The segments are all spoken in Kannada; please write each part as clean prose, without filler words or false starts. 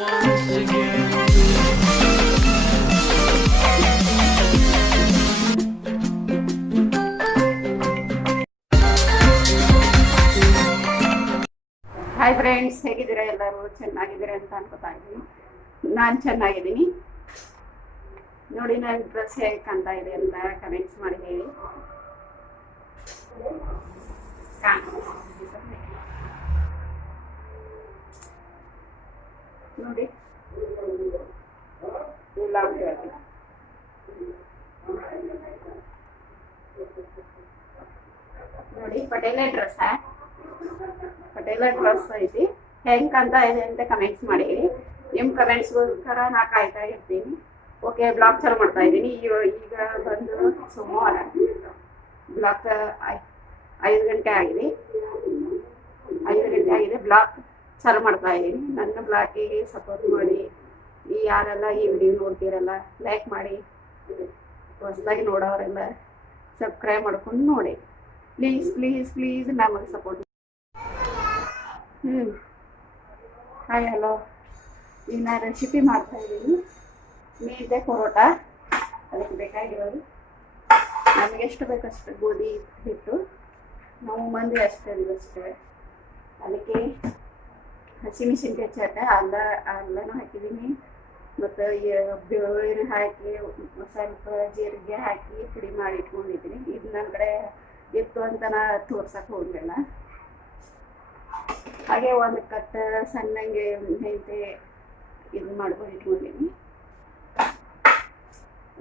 once again. ಹಾಯ್ ಫ್ರೆಂಡ್ಸ್, ಹೇಗಿದ್ದೀರಾ? ಎಲ್ಲರೂ ಚೆನ್ನಾಗಿದ್ದೀರಾ ಅಂತ ಅನ್ಕೋತಾ ಇದ್ದೀನಿ. ನಾನು ಚೆನ್ನಾಗಿದ್ದೀನಿ. ನೋಡಿ, ನನ್ನ ಡ್ರೆಸ್ ಹೇಗೆ ಕಾಣ್ತಾ ಇದೆ ಅಂತ ಕಮೆಂಟ್ಸ್ ಮಾಡಿ ಹೇಳಿ. ನೋಡಿ, ಇಲ್ಲ ನೋಡಿ, ಪಟೇಲ ಡ್ರೆಸ್ ಐತಿ. ಹೆಂಗೆ ಕಾಣ್ತಾ ಇದೆ ಅಂತ ಕಮೆಂಟ್ಸ್ ಮಾಡಿ. ನಿಮ್ಮ ಕಮೆಂಟ್ಸ್ಗೋಸ್ಕರ ನಾ ಕಾಯ್ತಾ ಇರ್ತೀನಿ. ಓಕೆ, ಬ್ಲಾಗ್ ಚಾಲು ಮಾಡ್ತಾ ಇದ್ದೀನಿ. ಈಗ ಬಂದು ಸೋಮವಾರ, ಬ್ಲಾಗ್ 5 ಗಂಟೆ ಆಗಿದೆ. 5 ಗಂಟೆ ಆಗಿದೆ. ಬ್ಲಾಗ್ ಚಾಲು ಮಾಡ್ತಾ ಇದ್ದೀನಿ. ನನ್ನ ಬ್ಲಾಗಿಗೆ ಸಪೋರ್ಟ್ ಮಾಡಿ. ಯಾರೆಲ್ಲ ಈ ವಿಡಿಯೋ ನೋಡ್ತೀರಲ್ಲ, ಲೈಕ್ ಮಾಡಿ. ಹೊಸದಾಗಿ ನೋಡೋರೆಲ್ಲ ಸಬ್ಸ್ಕ್ರೈಬ್ ಮಾಡ್ಕೊಂಡು ನೋಡಿ. ಪ್ಲೀಸ್ ಪ್ಲೀಸ್ ಪ್ಲೀಸ್ ನಮಗೆ ಸಪೋರ್ಟ್. Hi, hello. ಈಗ ನಾನು ರೆಸಿಪಿ ಮಾಡ್ತಾಯಿದ್ದೀನಿ. ಮೀದೆ ಪರೋಟ. ಅದಕ್ಕೆ ಬೇಕಾಗಿರೋದು ನಮಗೆ ಎಷ್ಟು ಬೇಕಷ್ಟು ಗೋಧಿ ಹಿಟ್ಟು. ನಾವು ಮಂದಿ ಅಷ್ಟೇ. ಅದಕ್ಕೆ ಹಸಿಮೆಣಸಿನ್ಕಾಯಿ ಚಟ್ಟ, ಅಲ್ಲನೂ ಹಾಕಿದ್ದೀನಿ. ಮತ್ತು ಬೆಳ್ಳುಳ್ಳಿ ಹಾಕಿ ಸ್ವಲ್ಪ ಜೀರಿಗೆ ಹಾಕಿ ಪುಡಿ ಮಾಡಿ ಇಟ್ಕೊಂಡಿದ್ದೀನಿ. ಇದು ನನ್ನ ಕಡೆ ಇತ್ತು ಅಂತ ನಾ ತೋರ್ಸಕ್ಕೆ ಹೋಗಲಿಲ್ಲ. ಹಾಗೆ ಒಂದು ಕಟ್ ಸಣ್ಣಂಗೆ ಮೆಂತೆ ಇದು ಮಾಡ್ಕೊಂಡು ಇಟ್ಕೊಂಡಿದ್ದೀನಿ.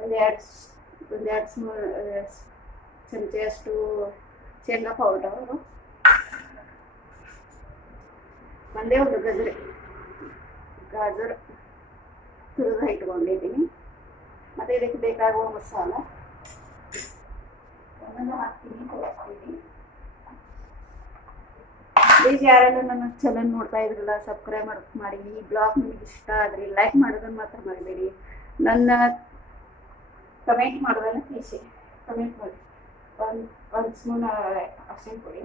ಒಂದೆರಡು ಚಮಚೆಯಷ್ಟು ಶೇಂಗಾ ಪೌಡರು, ಒಂದೇ ಒಂದು ಗಾಜರ್ ತುರಿದು ಇಟ್ಕೊಂಡಿದ್ದೀನಿ. ಮತ್ತು ಇದಕ್ಕೆ ಬೇಕಾಗುವ ಮಸಾಲ ಒಂದನ್ನು ಹಾಕ್ತೀನಿ, ತೋರಿಸ್ತೀನಿ. ಪ್ಲೀಸ್ ಯಾರೆಲ್ಲ ನನ್ನ ಚಾನಲ್ ನೋಡ್ತಾ ಇದ್ರಲ್ಲ, ಸಬ್ಸ್ಕ್ರೈಬ್ ಮಾಡಿ. ಈ ಬ್ಲಾಗ್ ನಿಮಗೆ ಇಷ್ಟ ಆದರೆ ಲೈಕ್ ಮಾಡೋದನ್ನು ಮಾತ್ರ ಮಾಡಬೇಡಿ. ನನ್ನ ಕಮೆಂಟ್ ಮಾಡೋದನ್ನು ತಿಳಿಸಿ. ಕಮೆಂಟ್ ಮಾಡಿ. ಒಂದು ಸ್ಪೂನ್ ಅರಿಶಿನ ಪುಡಿ,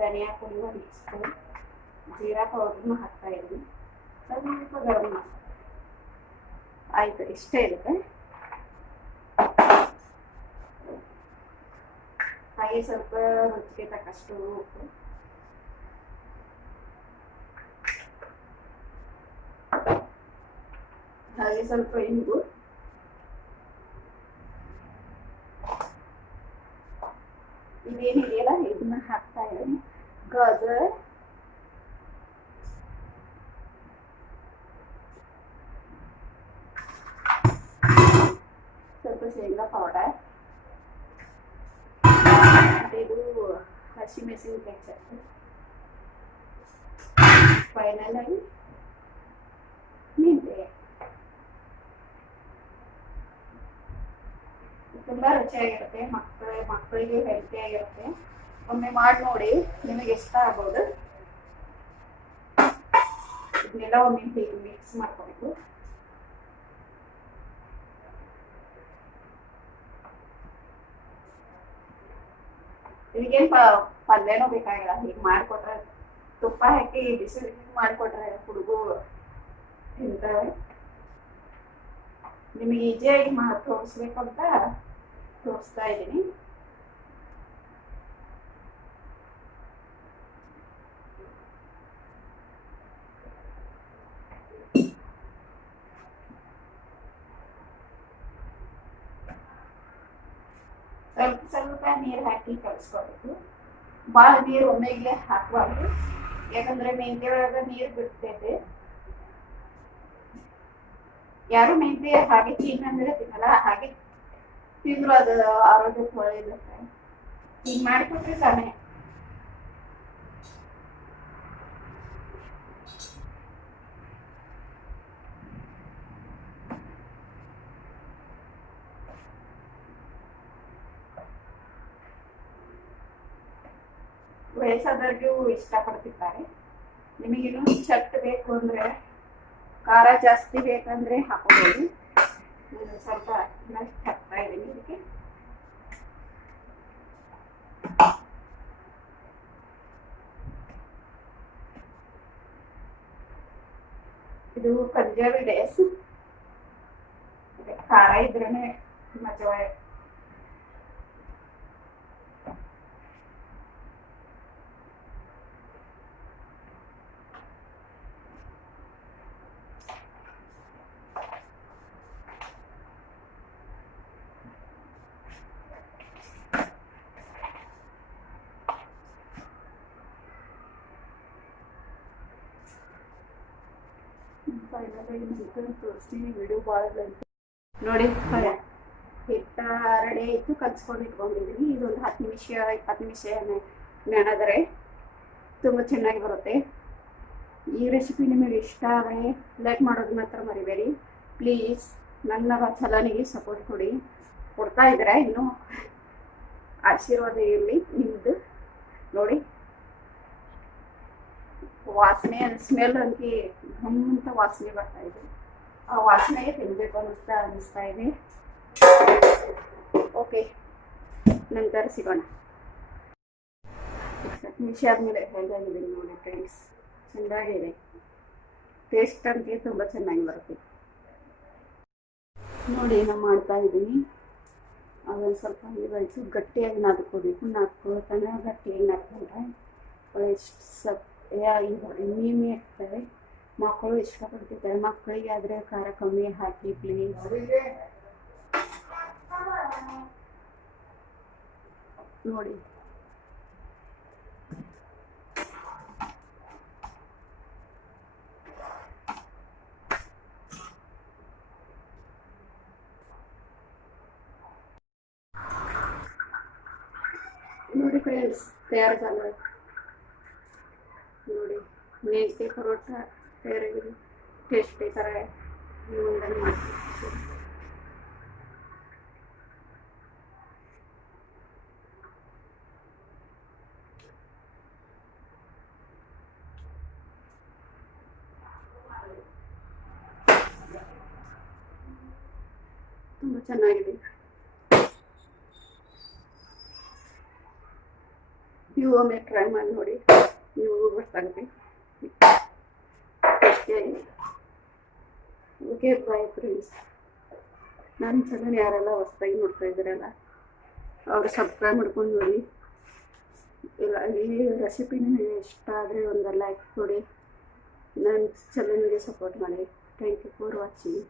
ಧನಿಯಾ ಪುಡಿ 1 ಸ್ಪೂನ್, ಜೀರಾ ಪೌಡ್ರನ್ನು ಹಾಕ್ತಾಯಿದ್ದೀನಿ, ಸ್ವಲ್ಪ ಗರಂ ಮಸಾಲ. ಆಯಿತು, ಇಷ್ಟೇ ಇರುತ್ತೆ. ಹಾಗೆ ಸ್ವಲ್ಪ ರುಚಿಗೆ ತಕ್ಕಷ್ಟು ಉಪ್ಪು, ಹಾಗೆ ಸ್ವಲ್ಪ ಇಂಗು, ಇದೇನಿದೆಯಲ್ಲ ಇದನ್ನ ಹಾಕ್ತಾ ಇದ್ದೀನಿ. ಗಾಜರ್, ಸ್ವಲ್ಪ ಶೇಂಗಾ ಪೌಡರ್, ಮತ್ತು ಇದು ಹಸಿಮೆಣಸಿನಕಾಯಿ ಚಟ್ನಿ. ಫೈನಲ್ ಆಗಿ ಮೆಂತೆ. ತುಂಬ ರುಚಿಯಾಗಿರುತ್ತೆ. ಮಕ್ಕಳಿಗೆ ಹೆಲ್ತಿ ಆಗಿರುತ್ತೆ. ಒಮ್ಮೆ ಮಾಡಿ ನೋಡಿ, ನಿಮಗೆ ಇಷ್ಟ ಆಗ್ಬೋದು. ಇದನ್ನೆಲ್ಲ ಒಮ್ಮೆ ಹೀಗೆ ಮಿಕ್ಸ್ ಮಾಡ್ಕೋಬೇಕು. ಇದಕ್ಕೇನು ಪಲ್ಯನೂ ಬೇಕಾಗಿಲ್ಲ. ಹೀಗೆ ಮಾಡಿಕೊಟ್ರೆ, ತುಪ್ಪ ಹಾಕಿ ಬಿಸಿ ಮಾಡಿಕೊಟ್ರೆ ಹುಡುಗು ತಿಂತವೆ. ನಿಮಗೆ ಈಜಿಯಾಗಿ ತೋರಿಸ್ಬೇಕು ಅಂತ ತೋರಿಸ್ತಾ ಇದ್ದೀನಿ. ಸ್ವಲ್ಪ ನೀರು ಹಾಕಿ ಕಲಿಸ್ಕೋಬೇಕು. ಭಾಳ ನೀರು ಒಮ್ಮೆಗೆ ಹಾಕಬಾರ್ದು, ಯಾಕಂದ್ರೆ ಮೆಂತೆ ಒಳಗೆ ನೀರು ಬಿಡ್ತೈತೆ. ಯಾರು ಮೆಂತೆ ಹಾಗೆ ತಿನ್ನಂದ್ರೆ ತಿನ್ನಲ್ಲ, ಹಾಗೆ ತಿಂದ್ರು ಅದು ಆರೋಗ್ಯಕ್ಕೆ ಒಳ್ಳೆಯದಿರುತ್ತೆ. ಈಗ ಮಾಡಿಕೊಟ್ರೆ ತಾನೇ. ವಯಸ್ಸಾದವ್ರಿಗೂ ಇಷ್ಟಪಡ್ತಿರ್ತಾರೆ. ನಿಮಗಿನ್ನೂ ಚಟ್ ಬೇಕು ಅಂದರೆ, ಖಾರ ಜಾಸ್ತಿ ಬೇಕಂದರೆ ಹಾಕೋಬೋದು. ಸ್ವಲ್ಪ ಹಾಕ್ತಾ ಇದ್ದೀನಿ ಇದಕ್ಕೆ. ಇದು ಪಂಜಾಬಿ ಡೇಸ್ ಖಾರ ಇದ್ರೇನೆ ಮಜಾ. ತೋರಿಸ್ತೀನಿ ವಿಡಿಯೋ ಭಾಳ ನೋಡಿ. ಹಿಟ್ಟ ರೆಡಿ ಆಯಿತು, ಕಲ್ಸ್ಕೊಂಡು ಇಟ್ಕೊಂಡಿದ್ದೀನಿ. ಇದೊಂದು 10 ನಿಮಿಷ 20 ನಿಮಿಷ ನೆನೆದರೆ ತುಂಬ ಚೆನ್ನಾಗಿ ಬರುತ್ತೆ. ಈ ರೆಸಿಪಿ ನಿಮಗೆ ಇಷ್ಟ ಆದರೆ ಲೈಕ್ ಮಾಡೋದು ಮಾತ್ರ ಮರಿಬೇಡಿ ಪ್ಲೀಸ್. ನನ್ನ ಚಾನಲ್ಗೆ ಸಪೋರ್ಟ್ ಕೊಡ್ತಾ ಇದ್ದೀರಾ, ಇನ್ನೂ ಆಶೀರ್ವಾದ ಇರಲಿ ನಿಮ್ಮದು. ನೋಡಿ ವಾಸನೆ, ಸ್ಮೆಲ್ ಅಂಕಿ ಘಮ್ಮಂತ ವಾಸನೆ ಬರ್ತಾ ಇದೆ. ಆ ವಾಸನೆಗೆ ತಿನ್ನಬೇಕು ಅನ್ನಿಸ್ತಾ ಇದೆ. ಓಕೆ, ನಂತರ ಸಿಗೋಣ. 10 ನಿಮಿಷ ಆದಮೇಲೆ ಹೇಗಾಗಿದೆ ನೋಡಿ ಫ್ರೆಂಡ್ಸ್, ಚೆನ್ನಾಗಿದೆ. ಟೇಸ್ಟ್ ಅಂತೆ ತುಂಬ ಚೆನ್ನಾಗಿ ಬರುತ್ತೆ. ನೋಡಿ ನಾನು ಮಾಡ್ತಾ ಇದ್ದೀನಿ. ಅದೊಂದು ಸ್ವಲ್ಪ ಇವಾಯ್ತು, ಗಟ್ಟಿಯಾಗಿ ನಾದ್ಕೋಬೇಕು. ನಾದ್ಕೊಳ್ತಾನೆ ಗಟ್ಟಿಯಾಗಿ ನಾದ್ಕೊಂಡ್ರೆ ಮೀಮಿ ಆಗ್ತವೆ. ಮಕ್ಕಳು ಇಷ್ಟಪಡ್ತಿದ್ದಾರೆ. ಮಕ್ಕಳಿಗೆ ಆದರೆ ಖಾರ ಕಮ್ಮಿ ಹಾಕಿ ಪ್ಲೀಸ್. ನೋಡಿ ನೋಡಿ ಫ್ರೆಂಡ್ಸ್, ತಯಾರು झालं. ನೋಡಿ मेथी परोठा तयाराಗಿದೆ. ಟೇಸ್ಟಿ ಥರ ಮುಂದೆ ಮಾಡ್ತೀವಿ. ತುಂಬ ಚೆನ್ನಾಗಿದೆ. ನೀವು ಒಮ್ಮೆ ಟ್ರೈ ಮಾಡಿ ನೋಡಿ, ನೀವು ಗೊತ್ತಾಗುತ್ತೆ. Okay bye friends. ನನ್ನ ಚಾನಲ್ ಯಾರೆಲ್ಲ ಹೊಸದಾಗಿ ನೋಡ್ತಾ ಇದ್ದೀರಲ್ಲ ಅವರು ಸಬ್ಸ್ಕ್ರೈಬ್ ಮಾಡ್ಕೊಂಡು ನೋಡಿ. ಇಲ್ಲ ಈ ರೆಸಿಪಿ ನಿಮಗೆ ಇಷ್ಟ ಆದರೆ ಒಂದು ಲೈಕ್ ಕೊಡಿ. ನನ್ನ ಚಾನಲ್ಗೆ ಸಪೋರ್ಟ್ ಮಾಡಿ. Thank you for watching.